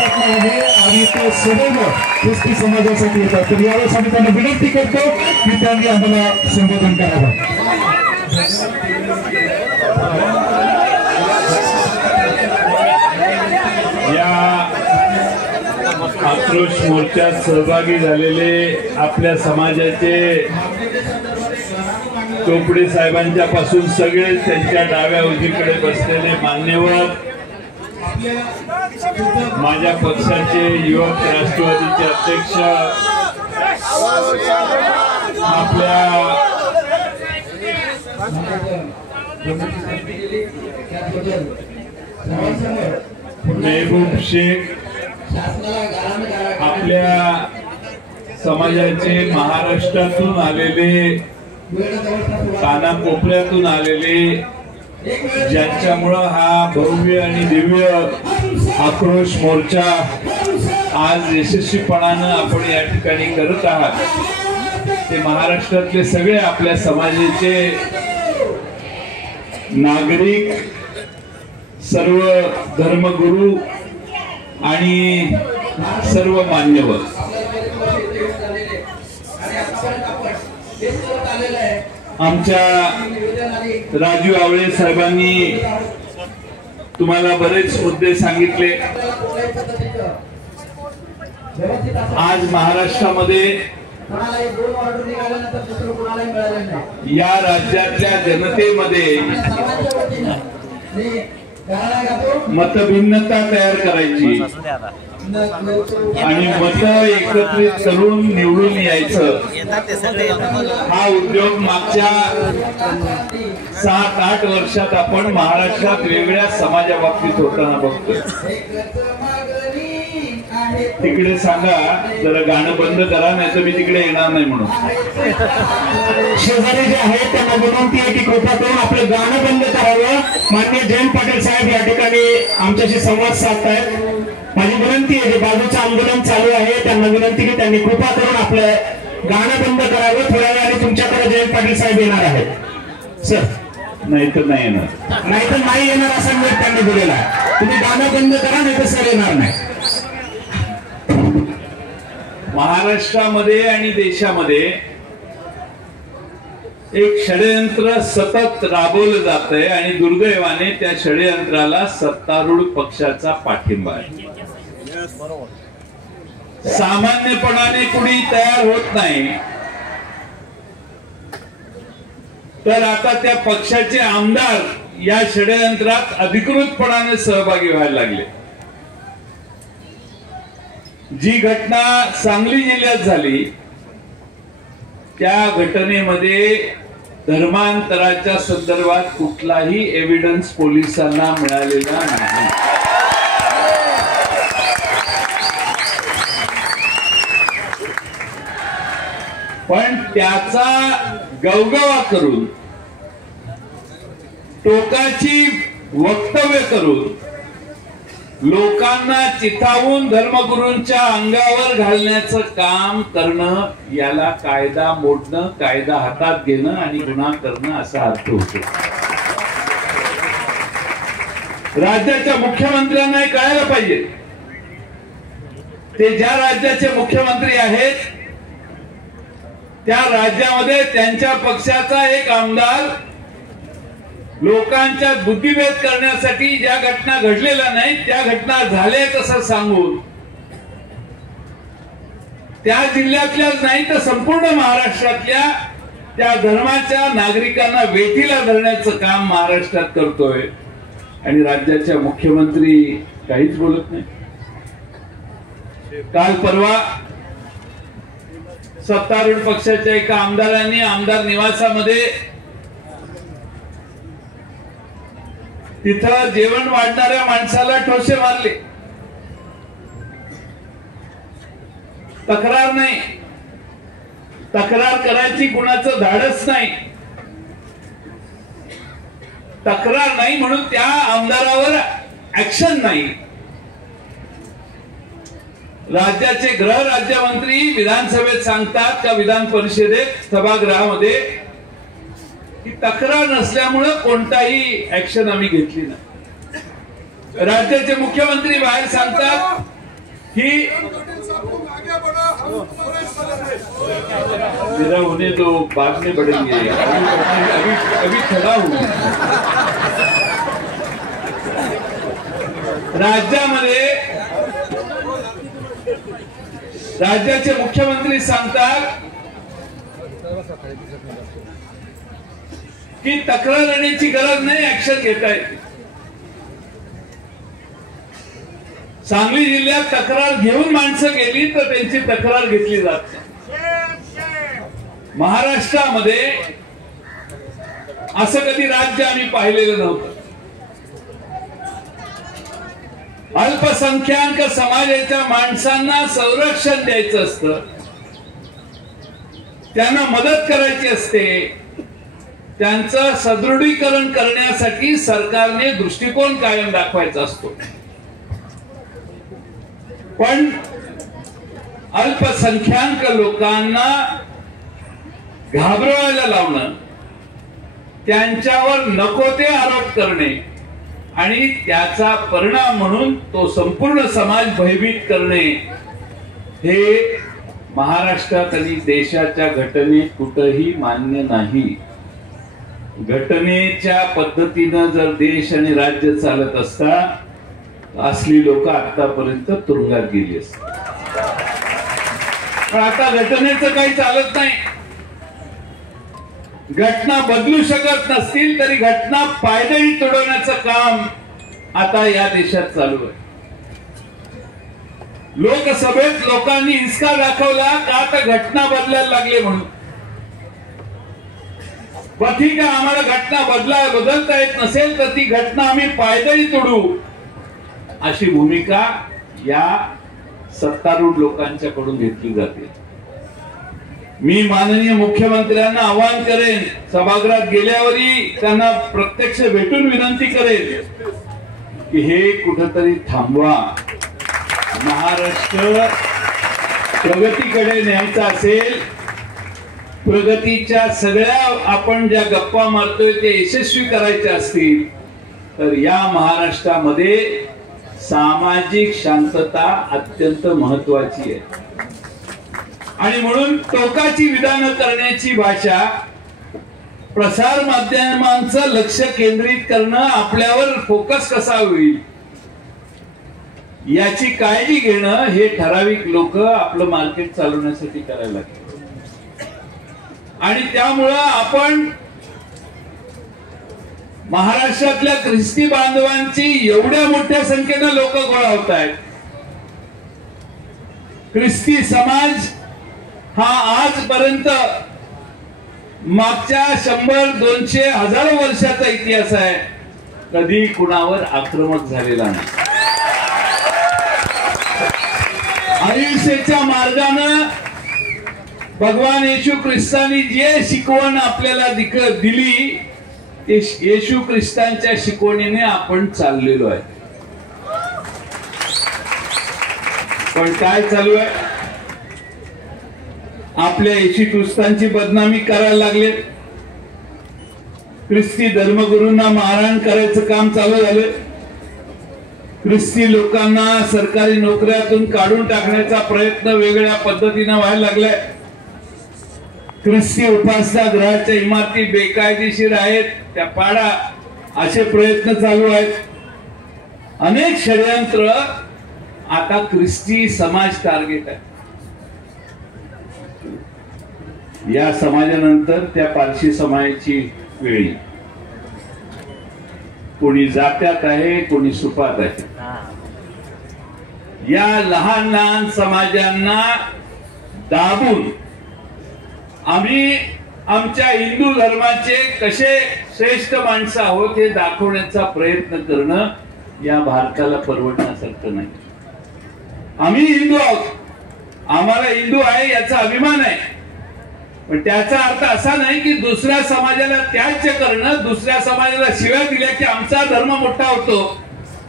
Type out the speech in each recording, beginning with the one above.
महाराष्ट्रातला आहे आणि ते सदैव एसटी समाजासाठी येतात। तर यावेळेस आम्ही त्यांना विनंती करतो की त्यांनी आम्हाला संबोधन करावं। या आक्रोश मोर्चात सहभागी झालेले आपल्या समाजाचे टोपडे साहेबांच्या पासून सगळे त्यांच्या डाव्या उजवीकडे बसलेले मान्यवर, माझ्या पक्षाचे युवक राष्ट्रवादीचे अध्यक्ष, आपल्या मेहबूब शेख, आपल्या समाजाचे महाराष्ट्रातून आलेले, कानाकोपऱ्यातून आलेले, ज्यांच्यामुळं हा भव्य आणि दिव्य आक्रोश मोर्चा आज यशस्वीपणानं आपण या ठिकाणी करत आहात, ते महाराष्ट्रातले सगळे आपल्या समाजाचे नागरिक, सर्व धर्मगुरू आणि सर्व मान्यवर। आमच्या राजू आवळे साहेबांनी तुम्हाला बरेच मुद्दे सांगितले। आज महाराष्ट्रामध्ये या राज्यातल्या जनतेमध्ये मतभिन्नता तयार करायची आणि मत एकत्रित करून निवडून यायचं, हा उद्योग मागच्या 7-8 वर्षात आपण महाराष्ट्रात वेगळ्या समाजाबाबतीत होताना बघतोय। तिकडे सांगा जरा गाणं बंद करा, नाही तर मी तिकडे येणार नाही म्हणून। शेजारी जे आहेत त्यांना विनंती आहे की कृपा करून आपलं गाणं बंद करावं। माननीय जयंत पाटील साहेब या ठिकाणी आमच्याशी संवाद साधतायत। माझी विनंती आहे, जे बाजूचं आंदोलन चालू आहे त्यांना विनंती की त्यांनी कृपा करून आपलं गाणं बंद करावं। थोड्या वेळाने तुमच्याकडे जयंत पाटील साहेब येणार आहेत सर। नाही तर नाही येणार, नाही तर नाही येणार असा निर्णय त्यांनी दिलेला आहे। तुम्ही गाणं बंद करा, नाही तर सर येणार नाही। महाराष्ट्रामध्ये आणि देशामध्ये एक षडयंत्र सतत राबवलं जातंय आणि दुर्दैवाने त्या षडयंत्राला सत्तारूढ पक्षाचा पाठिंबा आहे। सामान्यपणाने कुणी तयार होत नाही, तर आता त्या पक्षाचे आमदार या षडयंत्रात अधिकृतपणाने सहभागी व्हायला लागले। जी घटना सांगली जिल्ह्यात झाली त्या घटनेमध्ये धर्मांतराच्या संदर्भात कुठलाही एव्हिडन्स पोलिसांना मिळालेला नाही। पण त्याचा गवगवा करून, टोकाची वक्तव्य करून, लोकांना चिथावून धर्मगुरूंच्या अंगावर घालण्याचं काम करणं, याला कायदा मोडणं, कायदा हातात घेणं आणि गुन्हा करणं असा अर्थ होतो। राज्याच्या मुख्यमंत्र्यांना हे कळायला पाहिजे। ते ज्या राज्याचे मुख्यमंत्री आहेत त्या राज्यामध्ये त्यांच्या पक्षाचा एक आमदार लोकांच्या बुद्धिभेद करण्यासाठी ज्या घटना घडलेल्या नाहीत त्या घटना झाल्या तसं सांगून त्या जिल्ह्यातल्याच नाही तर संपूर्ण महाराष्ट्रातल्या त्या धर्माच्या नागरिकांना वेठीला धरण्याचं काम महाराष्ट्रात करतोय आणि राज्याच्या मुख्यमंत्री काहीच बोलत नाही। काल परवा सत्तारूढ पक्षाच्या एका आमदारांनी आमदार निवासामध्ये तिथं जेवण वाढणाऱ्या माणसाला ठोसे मारले। तक्रार नाही, तक्रार करायची कुणाचं धाडस नाही, तक्रार नाही म्हणून त्या आमदारावर ऍक्शन नाही। राज्याचे गृह राज्यमंत्री विधानसभेत सांगतात का विधान परिषदेत सभागृहामध्ये की तक्रार नसल्यामुळे कोणताही ऍक्शन आम्ही घेतली नाही। राज्याचे मुख्यमंत्री बाहेर सांगतात कि मेरा होने तो बाद में बढ़ेंगे, अभी खड़ा हूं। राज्याचे मुख्यमंत्री सांगतात की तक्रार देण्याची गरज नाही, ऍक्शन घेता येते। सांगली जिल्ह्यात तक्रार घेऊन माणसं गेली तर त्यांची तक्रार घेतली जात नाही। महाराष्ट्रामध्ये असं कधी राज्य आम्ही पाहिलेलं नव्हतं। अल्पसंख्याक समाजाच्या माणसांना संरक्षण द्यायचं असतं, त्यांना मदत करायची असते, त्यांचं सदृढीकरण करण्यासाठी सरकारने दृष्टिकोन कायम दाखवायचा असतो। पण अल्पसंख्याक लोकांना घाबरवायला लावणं, त्यांच्यावर नको ते आरोप करणे आणि त्याचा परिणाम म्हणून तो संपूर्ण समाज भयभीत करणे, हे महाराष्ट्रात आणि देशाच्या घटनेत कुठेही मान्य नाही। घटनेच्या पद्धतीनं जर देश आणि राज्य चालत असता, असली लोक आतापर्यंत तुरुंगात गेली असती। पण आता घटनेचं काही चालत नाही। घटना बदलू शकत नसतील तरी घटना पायदळी तोडवण्याचं काम आता या देशात चालू आहे। लोकसभेत लोकांनी हिंसा दाखवला का तर घटना बदलायला लागले म्हणून। पण ठीक आहे, आम्हाला घटना बदलता येत नसेल तर ती घटना आम्ही पायदळी तोडू, अशी भूमिका या सत्तारूढ लोकांच्याकडून घेतली जाते। मी माननीय मुख्यमंत्र्यांना आवाहन करेन, सभागृहात गेल्यावरही त्यांना प्रत्यक्ष भेटून विनंती करेन की हे कुठेतरी थांबवा। महाराष्ट्र प्रगतीकडे न्यायचा असेल, प्रगतीच्या सगळ्या आपण ज्या गप्पा मारतोय ते यशस्वी करायचे असतील तर या महाराष्ट्रामध्ये सामाजिक शांतता अत्यंत महत्वाची आहे। आणि म्हणून टोकाची विधानं करण्याची भाषा, प्रसार माध्यमांचं लक्ष केंद्रित करणं, आपल्यावर फोकस कसा होईल याची काळजी घेणं, हे ठराविक लोक आपलं मार्केट चालवण्यासाठी करायला लागतात। आणि त्यामुळं आपण महाराष्ट्रातल्या ख्रिस्ती बांधवांची एवढ्या मोठ्या संख्येनं लोक गोळा होत आहेत। ख्रिस्ती समाज हा आजपर्यंत मागच्या 100, 200, हजारो वर्षाचा इतिहास आहे, कधी कुणावर आक्रमक झालेला नाही। अहिंसेच्या मार्गानं भगवान येशू ख्रिस्तांनी जे शिकवण आपल्याला दिली, ते येशू ख्रिस्तांच्या शिकवणीने आपण चाललेलो आहे। पण काय चालू आहे? आपल्या येशू ख्रिस्तांची बदनामी करायला लागले, ख्रिस्ती धर्मगुरूंना मारहाण करायचं काम चालू झालं, ख्रिस्ती लोकांना सरकारी नोकऱ्यातून काढून टाकण्याचा प्रयत्न वेगळ्या पद्धतीने व्हायला लागलाय। ख्रिस्ती उपासना गृहाच्या इमारती बेकायदेशीर आहेत, त्या पाडा, असे प्रयत्न चालू आहेत। अनेक षडयंत्र आता ख्रिस्ती समाज टार्गेट आहे। या समाजानंतर त्या पारशी समाजाची वेळी, कोणी जात्यात आहे, कोणी सुपात आहे। या लहान लहान समाजांना दाबून आम्ही आमच्या हिंदू धर्माचे कसे श्रेष्ठ माणसं आहोत हे दाखवण्याचा प्रयत्न करणं या भारताला परवडण्यासारखं नाही। आम्ही हिंदू आहोत, आम्हाला हिंदू आहे याचा अभिमान आहे, पण त्याचा अर्थ असा नाही की दुसऱ्या समाजाला त्याज्य करणं, दुसऱ्या समाजाला शिव्या दिल्या की आमचा धर्म मोठा होतो,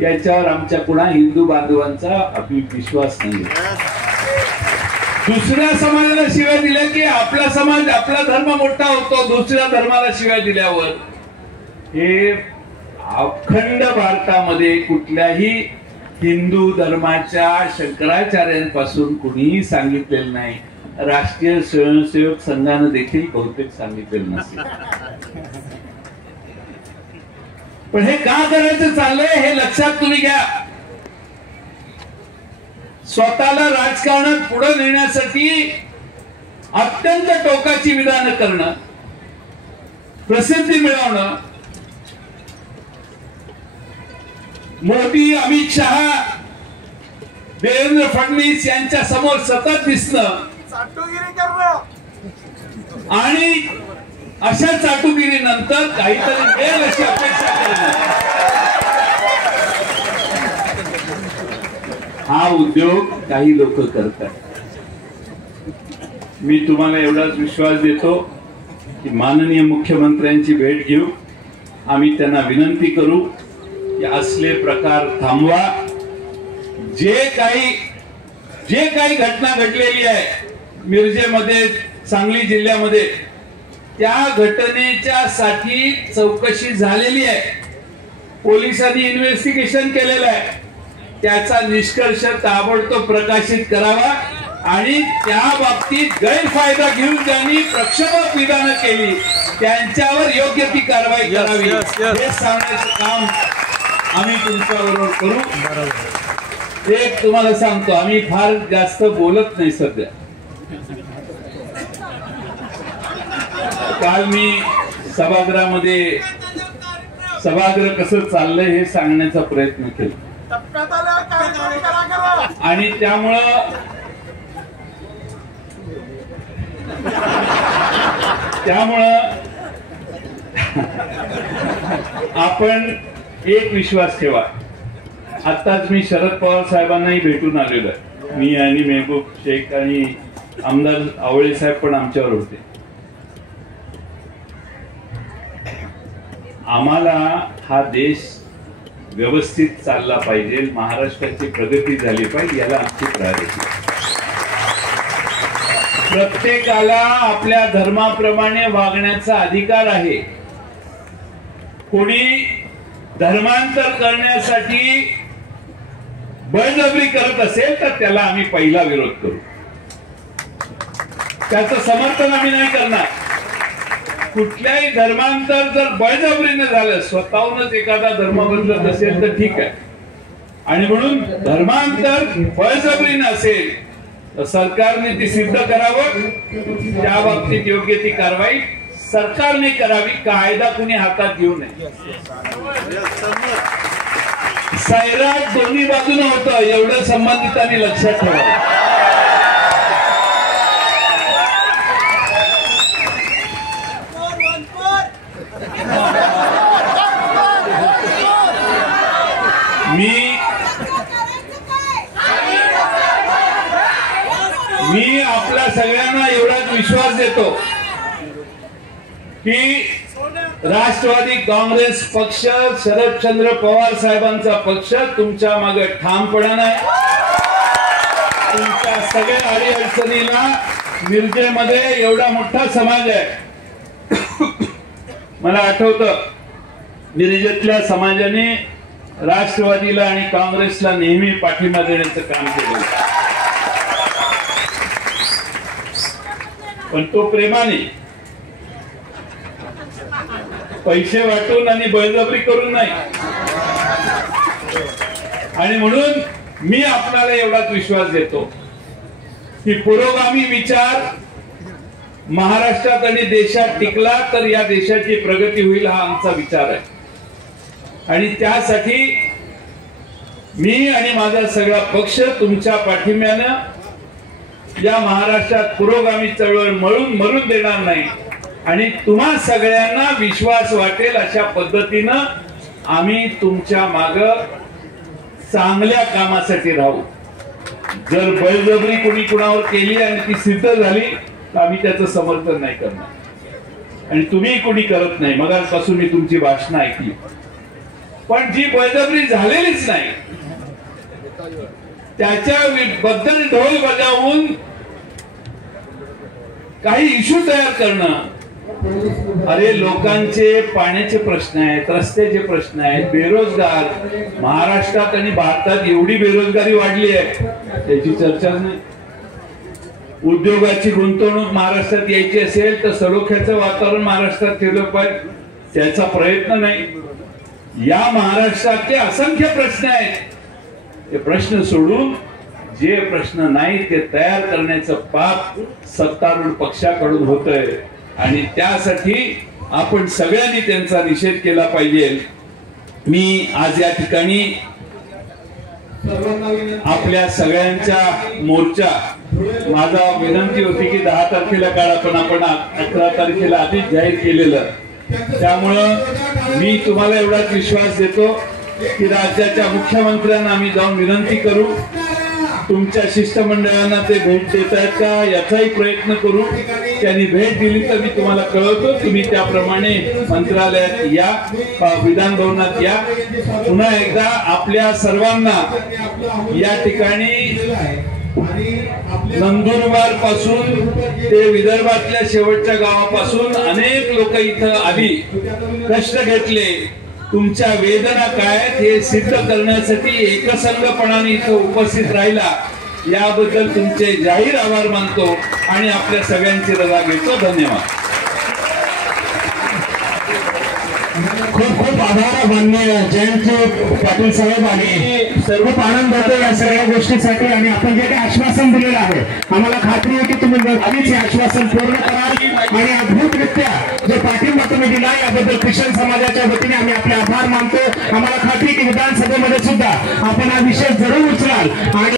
याच्यावर आमच्या कुणा हिंदू बांधवांचा विश्वास नाही। दुसऱ्या समाजाला शिव्या दिल्या की आपला समाज, आपला धर्म मोठा होतो, दुसऱ्या धर्माला शिव्या दिल्यावर, हे अखंड भारतामध्ये कुठल्याही हिंदू धर्माच्या शंकराचार्यांपासून कुणीही सांगितलेलं नाही. राष्ट्रीय स्वयंसेवक संघानं देखील बहुतेक सांगितलेलं नसेल. पण हे का करायचं चाललंय हे लक्षात तुम्ही घ्या. स्वतःला राजकारणात पुढे नेण्यासाठी अत्यंत टोकाची विधानं करणं, प्रसिद्धी मिळवणं, मोदी, अमित शहा, देवेंद्र फडणवीस यांच्या समोर सतत दिसणं आणि अशा चाटुगिरीनंतर काहीतरी मिळेल अशी अपेक्षा करणं, हा उद्योग काही लोक करतात. मी तुम्हाला एवढाच विश्वास देतो की माननीय मुख्यमंत्र्यांची भेट घेऊ. आम्ही त्यांना विनंती करू की असले प्रकार थांबवा. जे काही घटना घडलेली आहे मिरजेमध्ये, सांगली जिल्ह्यामध्ये, त्या घटनेच्या साठी चौकशी झालेली आहे. पोलिसांनी इन्व्हेस्टिगेशन केलेलं आहे. त्याचा निष्कर्ष ताबडतोब प्रकाशित करावा आणि त्या बाबतीत गैरफायदा घेऊन ज्यांनी प्रक्षोभक विधानं केली त्यांच्यावर योग्य ती कारवाई करावी हे सांगण्याचं काम आम्ही तुमच्याबरोबर करू. एक तुम्हाला सांगतो, आम्ही फार जास्त बोलत नाही सध्या. काल मी सभागृहामध्ये सभागृह कसं चाललंय हे सांगण्याचा प्रयत्न केला आणि त्यामुळं आपण एक विश्वास ठेवा. आताच मी शरद पवार साहेबांनाही भेटून आलेलो आहे. मी आणि मेहबूब शेख आणि आमदार आवळे साहेब पण आमच्यावर होते. आम्हाला हा देश व्यवस्थित चालला पाहिजे, महाराष्ट्राची प्रगती झाली पाहिजे, याला आमची प्रायोरिटी. प्रत्येकाला आपल्या धर्माप्रमाणे वागण्याचा अधिकार आहे. कोणी धर्मांतर करण्यासाठी बळजबरी करत असेल तर त्याला आम्ही पहिला विरोध करू. त्याचं समर्थन आम्ही नाही करणार. कुठल्याही धर्मांतर जर बळजबरीने झालं, स्वतःहूनच एखादा धर्म बदलत असेल तर ठीक आहे. आणि म्हणून धर्मांतर बळजबरीने असेल तर सरकारने ती सिद्ध करावं. त्या बाबतीत योग्य ती कारवाई सरकारने करावी. कायदा कुणी हातात घेऊ नये. सैराट दोन्ही बाजूने होतं एवढं संबंधितांनी लक्षात ठेवावं. मी आपल्या सगळ्यांना एवढाच विश्वास देतो की राष्ट्रवादी काँग्रेस पक्ष, शरदचंद्र पवार साहेबांचा पक्ष तुमच्या मागे ठामपणाने आहे. तुमच्या सगळ्या अडीअडचणीला मिरजेमध्ये एवढा मोठा समाज आहे. मला आठवतं मिरजेतल्या समाजाने राष्ट्रवादीला आणि काँग्रेसला नेहमी पाठिंबा देण्याचं काम केलं, पण तो प्रेमाने, पैसे वाटून आणि बळजबरी करून नाही. आणि म्हणून मी आपल्याला एवढाच विश्वास देतो की पुरोगामी विचार महाराष्ट्रात आणि देशात टिकला तर या देशाची प्रगती होईल, हा आमचा विचार आहे. आणि त्यासाठी मी आणि माझा सगळा पक्ष तुमच्या पाठिंब्यानं या महाराष्ट्रात पुरोगामी चळवळ मरून देणार नाही. आणि तुम्हा सगळ्यांना विश्वास वाटेल अशा पद्धतीनं आम्ही तुमच्या माग चांगल्या कामासाठी राहू. जर बळजबरी कोणी कुणावर केली आणि ती सिद्ध झाली तर आम्ही त्याचं समर्थन नाही करणार. आणि तुम्ही कोणी करत नाही. मगापासून मी तुमची भाषणं ऐकली, पण जी बळजबरी झालेलीच नाही त्याच्याबद्दल ढोल बजावून काही इश्यू तयार करणं अरे लोकांचे पाण्याचे प्रश्न आहेत, रस्त्याचे प्रश्न आहेत, बेरोजगार महाराष्ट्रात आणि भारतात एवढी बेरोजगारी वाढली आहे त्याची चर्चाच नाही. उद्योगाची गुंतवणूक महाराष्ट्रात यायची असेल तर सलोख्याचं वातावरण महाराष्ट्रात ठेवलं पाहिजे, त्याचा प्रयत्न नाही. या महाराष्ट्रातले असंख्य प्रश्न आहेत, ते प्रश्न सोडून जे प्रश्न नाही ते तयार करण्याचं पाप सत्तारूढ पक्षाकडून होतंय आणि त्यासाठी आपण सगळ्यांनी त्यांचा निषेध केला पाहिजे. मी आज या ठिकाणी आपल्या सगळ्यांच्या मोर्चा, माझा विनंती होती की 10 तारखेला काढा, पण आपण 11 तारखेला आधीच जाहीर केलेलं. त्यामुळं मी तुम्हाला एवढाच विश्वास देतो की राज्याच्या मुख्यमंत्र्यांना आम्ही जाऊन विनंती करू, तुमच्या शिष्टमंडळांना ते भेट देत आहेत का याचाही प्रयत्न करू. त्यांनी भेट दिली तर मी तुम्हाला कळवतो, तुम्ही त्याप्रमाणे मंत्रालयात या, विधान भवनात या. पुन्हा एकदा आपल्या सर्वांना या ठिकाणी नंदुरबार पासून ते विदर्भातल्या शेवटच्या गावापासून अनेक लोक इथं आली, कष्ट घेतले, तुमच्या वेदना काय हे सिद्ध करण्यासाठी एकसंघपणाने इथं उपस्थित राहिला, याबद्दल तुमचे जाहीर आभार मानतो आणि आपल्या सगळ्यांची रजा घेतो. धन्यवाद. खूप खूप आभार माननीय जयंत पाटील साहेब आणि सर्व आनंद होतो या सगळ्या गोष्टीसाठी. आणि आपण जे काही आश्वासन दिलेलं आहे, आम्हाला खात्री आहे की तुम्ही आधीच हे आश्वासन पूर्ण कराल आणि अद्भुतरित्या जो पाठिंबा तुम्ही दिला याबद्दल ख्रिश्चन समाजाच्या वतीने आम्ही आपले आभार मानतो. आम्हाला खात्री की विधानसभेमध्ये सुद्धा आपण हा विषय जरूर उचलाल आणि